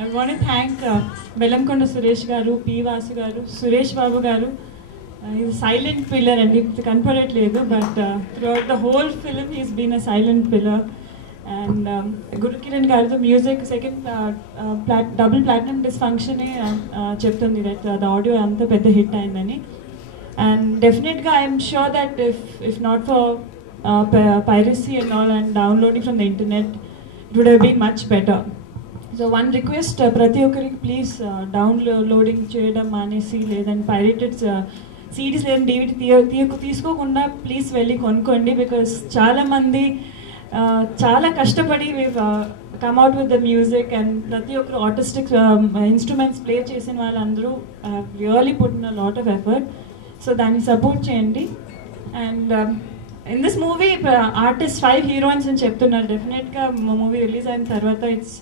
I want to thank Bellamkonda Suresh Garu, P. Vasu Garu, Suresh Babu Garu. He's a silent pillar and he's conferred but throughout the whole film he's been a silent pillar. And Guru Kiran Garu, the music, second double platinum dysfunction cheptundi that the audio anta pedda hit ayindani. And definitely I'm sure that if not for piracy and all and downloading from the internet, it would have been much better. So one request, prati okkariki please downloading cheyadam manesi ledan pirated CDs ledan DVD తీసుకోకుండా please వెళ్ళి కొనుక్కోండి because చాలా మంది చాలా కష్టపడి come out with the music and ప్రతి ఒక్కరు artistic instruments play చేసిన వాళ్ళందరూ really put in a lot of effort. So దాన్ని సపోర్ట్ చేయండి. And in this movie artist 5 heroines అని చెప్తున్నారు. డెఫినెట్గా మూవీ రిలీజ్ అయిన తర్వాత ఇట్స్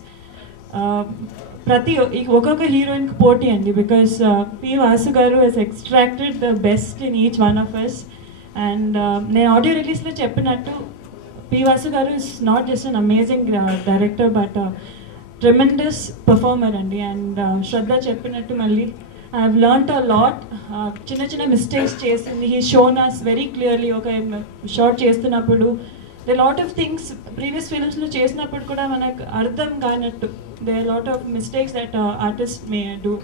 ప్రతి ఒక్కొక్క హీరోయిన్కి పోటీ అండి because P Vasu garu he's extracted the best in each one of us. And నేను ఆడియో రిలీజ్లో చెప్పినట్టు P. Vasu Garu is not just an amazing director but a tremendous performer andi. And Shraddha cheppinattu malli I have learnt a lot. Chinna mistakes chesindi. He's shown us very clearly okay short chestunnappudu there are lot of things previous films lo chesinappudu kuda manaku ardham gaanattu there are lot of mistakes that artists may do,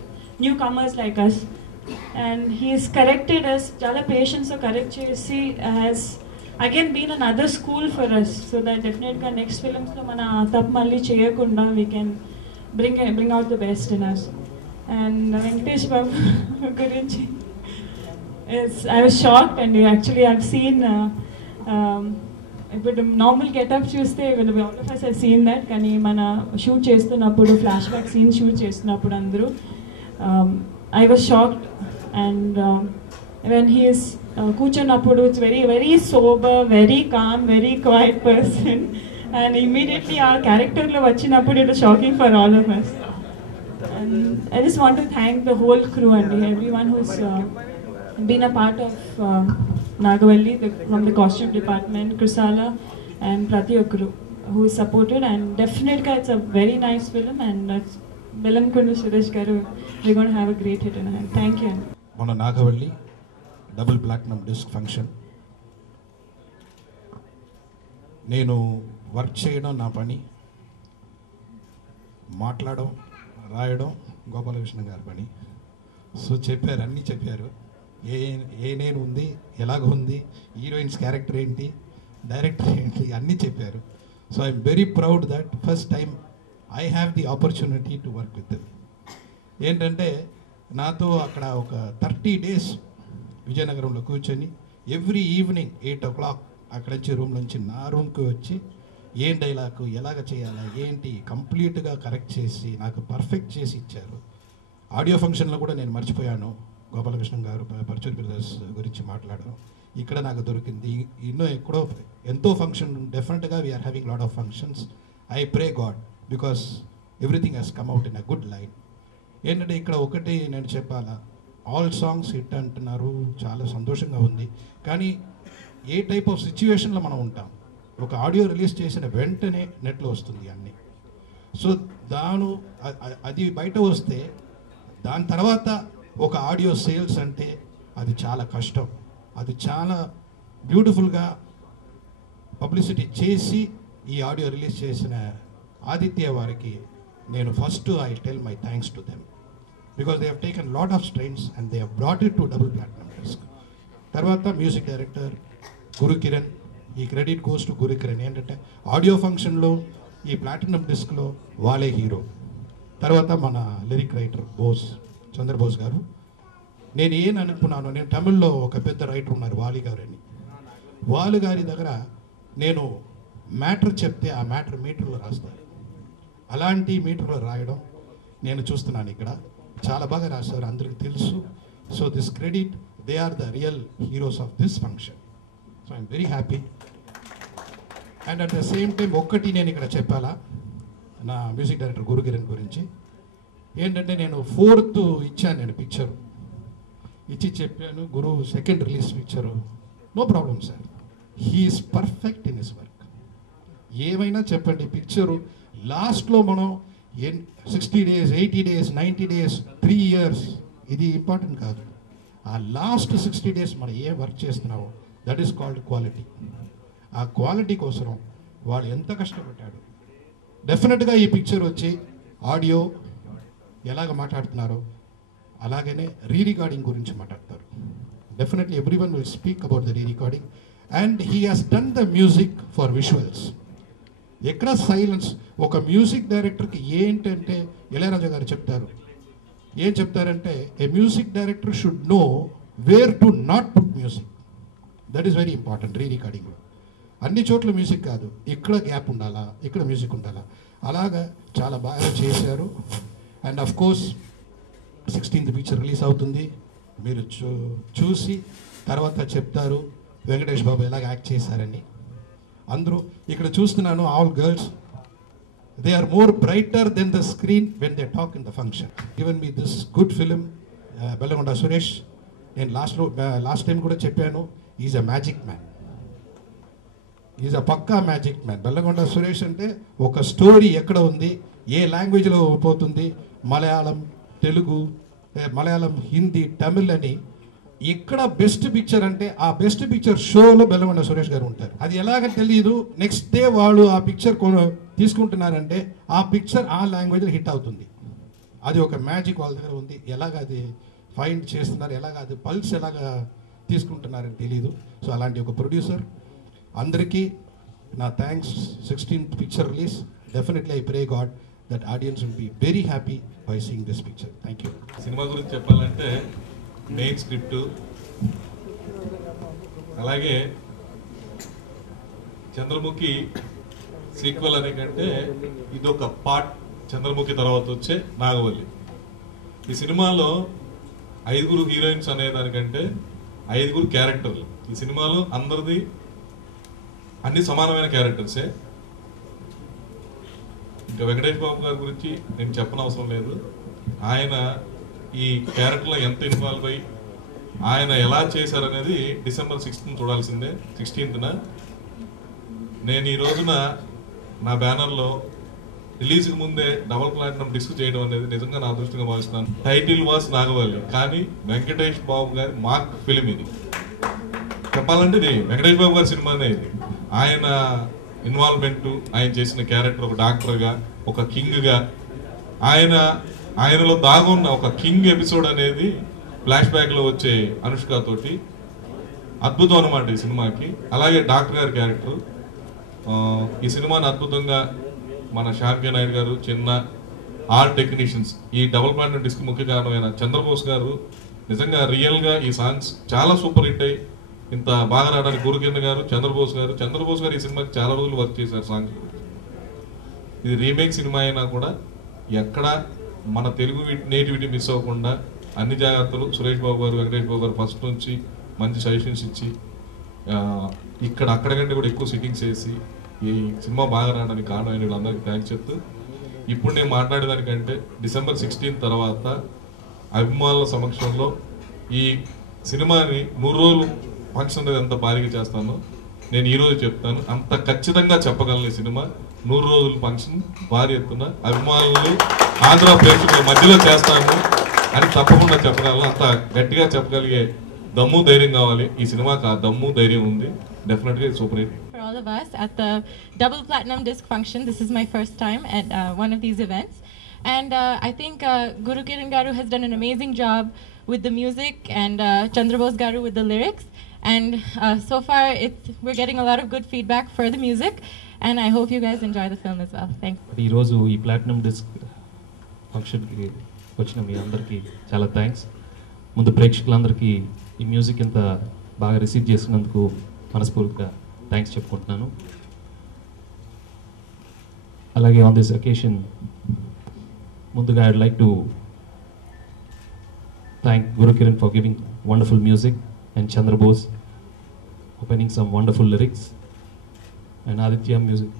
newcomers like us, and he has corrected us chala patience so correct chesi has again been another school for us so that definitely next films lo mana tap malli cheyakunda we can bring out the best in us. And Venkatesh Babu gurinchi I was shocked and actually I've seen ఇప్పుడు normal getup చూస్తే all of us have seen that కానీ మన shoot చేస్తున్నప్పుడు flash back scene shoot చేస్తున్నప్పుడు అందరూ I was shocked. And when he is కూర్చున్నప్పుడు it's very very sober, very calm, very quiet person and immediately our character lo vachinappudu it was shocking for all of us. And I just want to thank the whole crew and everyone who's been a part of Nagavalli from the costume department, Krisala and Prati Okkaru who is supported. And definitely it's a very nice film and Bellamkonda Suresh Garu, we're going to have a great hit in hand. Thank you. Mona Nagavalli double platinum disc function. నేను work చేయడం నా పని, మాట్లాడడం రాయడం గోపాలకృష్ణ గారి పని. So చెప్పారు, అన్నీ చెప్పారు. నేను ఉంది, ఎలాగ ఉంది, హీరోయిన్స్ క్యారెక్టర్ ఏంటి, డైరెక్టర్ ఏంటి, అన్నీ చెప్పారు. So I'm very proud that first time I have the opportunity to work with them. ఏంటంటే నాతో అక్కడ ఒక 30 days విజయనగరంలో కూర్చొని ఎవ్రీ ఈవినింగ్ 8 o'clock అక్కడ వచ్చి రూమ్ నుంచి నా రూమ్కి వచ్చి ఏం డైలాగ్ ఎలాగ చేయాలా ఏంటి కంప్లీట్గా కరెక్ట్ చేసి నాకు పర్ఫెక్ట్ చేసి ఇచ్చారు. ఆడియో ఫంక్షన్లో కూడా నేను మర్చిపోయాను గోపాలకృష్ణ గారు పరచూరి బ్రదర్స్ గురించి మాట్లాడడం. ఇక్కడ నాకు దొరికింది. ఎన్నో ఎక్కడో ఎంతో ఫంక్షన్ డెఫినెట్గా we are having lot of functions. I pray God because everything he's come out in a good line. ఏంటంటే ఇక్కడ ఒకటి నేను చెప్పాలా, ఆల్ సాంగ్స్ హిట్ అంటున్నారు, చాలా సంతోషంగా ఉంది. కానీ ఏ టైప్ ఆఫ్ సిచ్యువేషన్లో మనం ఉంటాం, ఒక ఆడియో రిలీజ్ చేసిన వెంటనే నెట్లో వస్తుంది అన్నీ. సో అది బయట వస్తే దాని తర్వాత ఒక ఆడియో సేల్స్ అంటే అది చాలా కష్టం. అది చాలా బ్యూటిఫుల్గా పబ్లిసిటీ చేసి ఈ ఆడియో రిలీజ్ చేసిన ఆదిత్య వారికి నేను first I tell my thanks to them because they have taken lot of strains and they have brought it to double platinum disc. తర్వాత మ్యూజిక్ డైరెక్టర్ గురు కిరణ్, ఈ credit goes to Guru Kiran. ఏంటంటే audio ఫంక్షన్లో ఈ platinum డిస్క్లో వాళ్ళే హీరో. తర్వాత మన lyric writer Chandrabose గారు. నేను అనుకున్నాను, నేను తమిళ్లో ఒక పెద్ద రైటర్ ఉన్నారు వాలి గారు అని, వాలి గారి దగ్గర నేను మ్యాటర్ చెప్తే ఆ మ్యాటర్ మీటర్లో రాస్తారు. అలాంటి మీటర్లో రాయడం నేను చూస్తున్నాను ఇక్కడ. చాలా బాగా రాస్తారు, అందరికీ తెలుసు. So this credit, they are the real heroes of this function. So I'm very happy. And at the same time ఒక్కటి నేను ఇక్కడ చెప్పాలా నా మ్యూజిక్ డైరెక్టర్ గురు కిరణ్ గురించి. ఏంటంటే నేను 4th ఇచ్చాను, నేను పిక్చరు ఇచ్చి చెప్పాను, Guru second release picture, no problem sir, he's perfect in his work. ఏమైనా చెప్పండి, పిక్చరు లాస్ట్లో మనం 60 days, 80 days, 90 days, 3 years ఇది ఇంపార్టెంట్ కాదు. ఆ లాస్ట్ 60 days మనం ఏ వర్క్ చేస్తున్నామో దట్ ఈస్ కాల్డ్ క్వాలిటీ. ఆ క్వాలిటీ కోసం వాళ్ళు ఎంత కష్టపడ్డాడు. డెఫినెట్గా ఈ పిక్చర్ వచ్చి ఆడియో ఎలాగ మాట్లాడుతున్నారో అలాగనే రీరికార్డింగ్ గురించి మాట్లాడతారు. Definitely every one will speak about the rerecording and he has done the music for visuals. ఎక్కడ సైలెన్స్. ఒక మ్యూజిక్ డైరెక్టర్కి ఏంటంటే ఇళయరాజా గారు చెప్తారు, ఏం చెప్తారంటే ఏ music director should know where to not put music. That is very important. రీరికార్డింగ్లో అన్ని చోట్ల మ్యూజిక్ కాదు, ఇక్కడ గ్యాప్ ఉండాలా, ఇక్కడ మ్యూజిక్ ఉండాలా, అలాగా చాలా బాగా చేశారు. And of course 16th picture release అవుతుంది. మీరు చూసి తర్వాత చెప్తారు వెంకటేష్ బాబు ఎలాగ యాక్ట్ చేశారని. అందరూ ఇక్కడ చూస్తున్నాను, all girls they are more brighter than the screen when they talk in the function. Given me this good film. Bellamkonda Suresh, నేను లాస్ట్ టైం కూడా చెప్పాను, is a magic man. Is a pakka magic man. Bellamkonda Suresh అంటే ఒక story ఎక్కడ ఉంది, ఏ లాంగ్వేజ్లో పోతుంది, మలయాళం, తెలుగు, మలయాళం, హిందీ, తమిళ్ అని ఇక్కడ బెస్ట్ పిక్చర్ అంటే ఆ బెస్ట్ పిక్చర్ షోలో బెల్లగొండ సురేష్ గారు ఉంటారు. అది ఎలాగ తెలియదు, నెక్స్ట్ డే వాళ్ళు ఆ పిక్చర్ తీసుకుంటున్నారంటే ఆ పిక్చర్ ఆ లాంగ్వేజ్లో హిట్ అవుతుంది. అది ఒక మ్యాజిక్ వాళ్ళ దగ్గర ఉంది. ఎలాగ అది ఫైండ్ చేస్తున్నారు, ఎలాగ అది పల్స్ ఎలాగ తీసుకుంటున్నారని తెలియదు. సో అలాంటి ఒక ప్రొడ్యూసర్ అందరికీ నా thanks. 16th picture release. Definitely I pray God that audience will be very happy by seeing this picture. Thank you. Cinema గురించి చెప్పాలంటే మెయిన్ స్క్రిప్ట్, అలాగే చంద్రముఖి సీక్వెల్ అనే కంటే ఇదొక పార్ట్. చంద్రముఖి తర్వాత వచ్చే నాగవల్లి. ఈ సినిమాలో 5 హీరోయిన్స్ అనే దానికంటే 5 క్యారెక్టర్లు. ఈ సినిమాలో అందరిది అన్ని సమానమైన క్యారెక్టర్సే. ఇంకా వెంకటేష్ బాబు గారి గురించి నేను చెప్పనవసరం లేదు. ఆయన ఈ క్యారెక్టర్లో ఎంత ఇన్వాల్వ్ అయ్యి ఆయన ఎలా చేశారనేది December 16th చూడాల్సిందే. 16th నేను ఈ రోజున నా బ్యానర్లో రిలీజ్కి ముందే డబుల్ ప్లాటినం డిస్క్ చేయడం అనేది నిజంగా నా అదృష్టంగా భావిస్తున్నాను. టైటిల్ వాస్ నాగవల్లి, కానీ వెంకటేష్ బాబు గారి మార్క్ ఫిలిం ఇది. చెప్పాలంటే ఇది వెంకటేష్ బాబు గారి సినిమానే. ఇది ఆయన ఇన్వాల్వ్మెంట్, ఆయన చేసిన క్యారెక్టర్ ఒక డాక్టర్గా, ఒక కింగ్గా, ఆయనలో దాగున్న ఒక కింగ్ ఎపిసోడ్ అనేది ఫ్లాష్ బ్యాక్లో వచ్చే అనుష్క తోటి అద్భుతం అనమాట ఈ సినిమాకి. అలాగే డాక్టర్ గారి క్యారెక్టర్ ఈ సినిమాని అద్భుతంగా మన శాంతి నాయుడు గారు, చిన్న ఆర్ట్ టెక్నీషియన్స్, ఈ డబుల్ ప్లాటినం డిస్క్ ముఖ్య కారణమైన చంద్రబోస్ గారు నిజంగా రియల్గా ఈ సాంగ్స్ చాలా సూపర్ హిట్ అయ్యి ఇంత బాగా రావడానికి గురుకిరణ్ గారు, చంద్రబోస్ గారు ఈ సినిమాకి చాలా రోజులు వర్క్ చేశారు సాంగ్స్. ఇది రీమేక్ సినిమా అయినా కూడా ఎక్కడ మన తెలుగు నేటివిటీ మిస్ అవ్వకుండా అన్ని జాగ్రత్తలు సురేష్ బాబు గారు, వెంకటేష్ బాబు గారు ఫస్ట్ నుంచి మంచి సజెషన్స్ ఇచ్చి ఇక్కడ అక్కడికంటే కూడా ఎక్కువ సిట్టింగ్స్ వేసి ఈ సినిమా బాగా రావడానికి కారణమైన వీళ్ళందరికీ థ్యాంక్స్ చెప్తూ, ఇప్పుడు నేను మాట్లాడేదానికంటే December 16th తర్వాత అభిమానుల సమక్షంలో ఈ సినిమాని 3 రోజులు ఫంక్షన్ అనేది ఎంత భారీగా చేస్తానో నేను ఈరోజు చెప్తాను. అంత ఖచ్చితంగా చెప్పగలను. ఈ సినిమా 100 రోజుల ఫంక్షన్ భారీ ఎత్తున అభిమానులు, ఆంధ్ర ప్రేక్షకుల మధ్యలో చేస్తాను అని తప్పకుండా చెప్పగలను. అంత గట్టిగా చెప్పగలిగే దమ్ము ధైర్యం కావాలి. ఈ సినిమాకి ఆ దమ్ము ధైర్యం ఉంది. డెఫినెట్గా super hit. For all of us at the double platinum disc function, this is my first time at one of these events, and I think Guru Kiran Garu has done an amazing job with the music and Chandrabose Garu with the lyrics, and so far we're getting a lot of good feedback for the music, and I hope you guys enjoy the film as well. Thanks. ఈ రోజు ఈ platinum disc ఫంక్షన్కి వచ్చిన మీ అందరికీ చాలా thanks. ముందు ప్రేక్షకులందరికీ ఈ మ్యూజిక్ ఇంత బాగా రిసీవ్ చేసినందుకు మనస్ఫూర్తిగా థ్యాంక్స్ చెప్పుకుంటున్నాను. అలాగే ఆన్ దిస్ అకేషన్ ముందుగా I would like to thank Guru Kiran for giving wonderful music and Chandrabose opening some wonderful lyrics and Aditya Music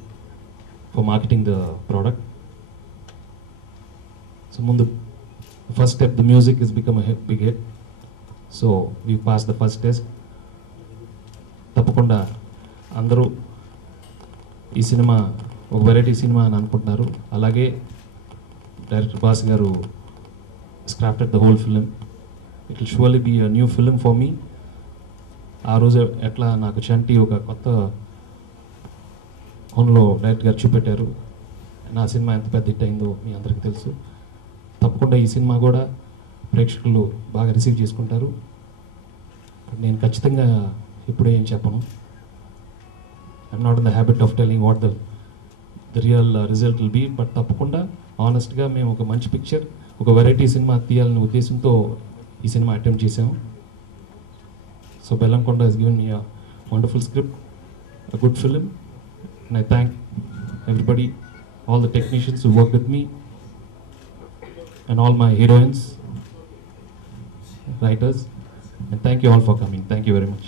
for marketing the product. So mundu first step, the music has become a big hit, so we passed the first test. తప్పకుండా అందరూ ఈ cinema ఒక variety cinema అని అనుకుంటున్నారు. అలాగే director boss గారు scripted the whole film. It will surely be a new film for me. ఆ రోజు ఎట్లా నాకు చంటి ఒక కొత్త హోన్లో డైరెక్టర్ గారు చూపెట్టారు. నా సినిమా ఎంత పెద్ద హిట్ అయిందో మీ అందరికీ తెలుసు. తప్పకుండా ఈ సినిమా కూడా ప్రేక్షకులు బాగా రిసీవ్ చేసుకుంటారు. నేను ఖచ్చితంగా ఇప్పుడే ఏం చెప్పను. I'm not in the habit of telling what the real result will be. But తప్పకుండా ఆనెస్ట్గా మేము ఒక మంచి పిక్చర్, ఒక వెరైటీ సినిమా తీయాలనే ఉద్దేశంతో ఈ సినిమా అటెంప్ట్ చేసాము. So Bellamkonda has given me a wonderful script, a good film, and I thank everybody, all the technicians who worked with me, and all my heroines, writers, and thank you all for coming. Thank you very much.